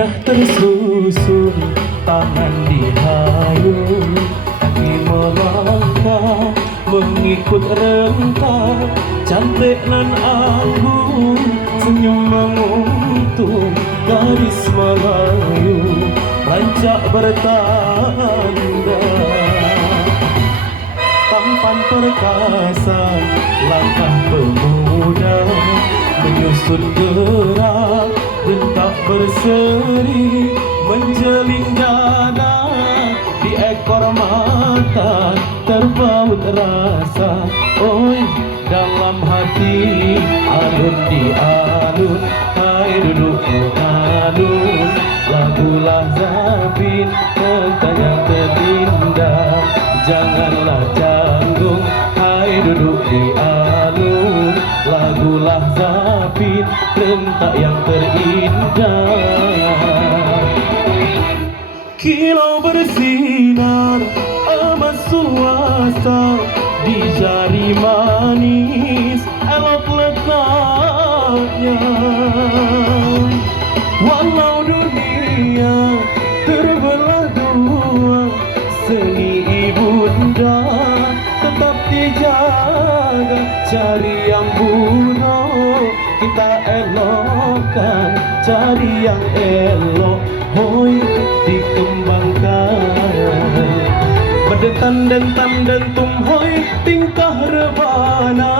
Dah tersusun tangan dihayung, kaki melangkah mengikut rentang, cantik nan anggun senyum menguntung, gadis Melayu rancak bertanda. Tampan perkasa langkah pemuda, menyusun gerak bentak berseri, menjeling dada di ekor mata, terpaut rasa oi dalam hati. Alun di alun, hai duduk alun, lagulah Zabin tentang yang terindah. Janganlah canggung, hai duduk di alun, lagulah Zabin rentak yang terindah. Kilau bersinar emas suasa di jari manis, elok letaknya. Walau dunia terbelah dua, seni ibunda tetap dijaga. Cari yang buruk kita elokkan, cari yang elok hoi dikembangkan. Berdentam-dentam dentum hoi tingkah rebana,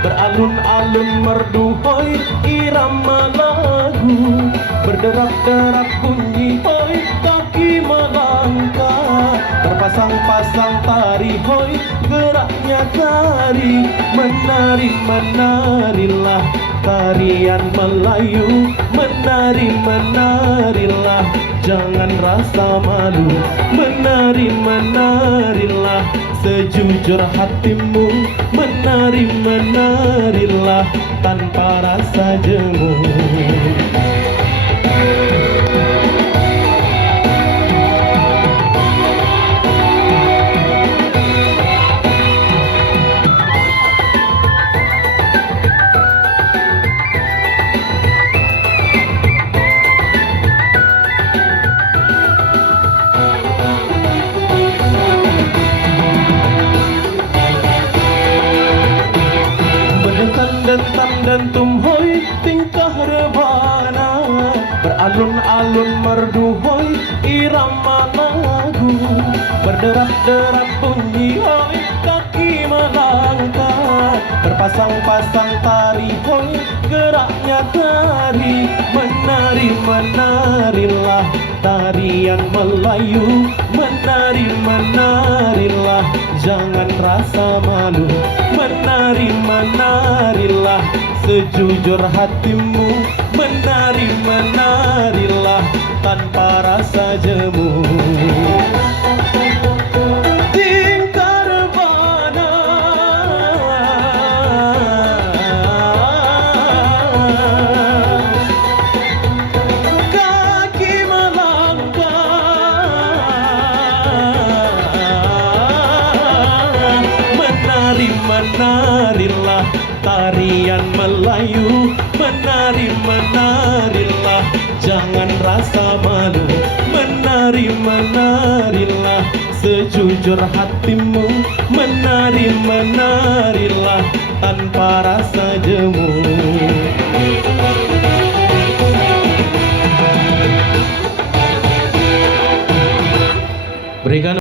beralun-alun merdu hoi irama lagu, berderak-derak bunyi hoi kaki melangkah, terpasang-pasang tari hoi geraknya tari. Menari menarilah tarian Melayu, menari menarilah jangan rasa malu. Menari menarilah sejujur hatimu, menari menarilah tanpa rasa jemu. Dentam dentum hoi tingkah rebana, beralun-alun merdu hoi irama lagu, berderak-derak bunyi hoi kaki melangkah, berpasang-pasang tari hoi geraknya tari. Menari menarilah tarian Melayu, menari menarilah jangan rasa malu. Menari menarilah sejujur hatimu, menari menarilah tanpa rasa jemu. Tingkah rebana kaki melangkah, menari menarilah tarian Melayu, menari menarilah jangan rasa malu. Menari menarilah sejujur hatimu, menari menarilah tanpa rasa jemu. Berikan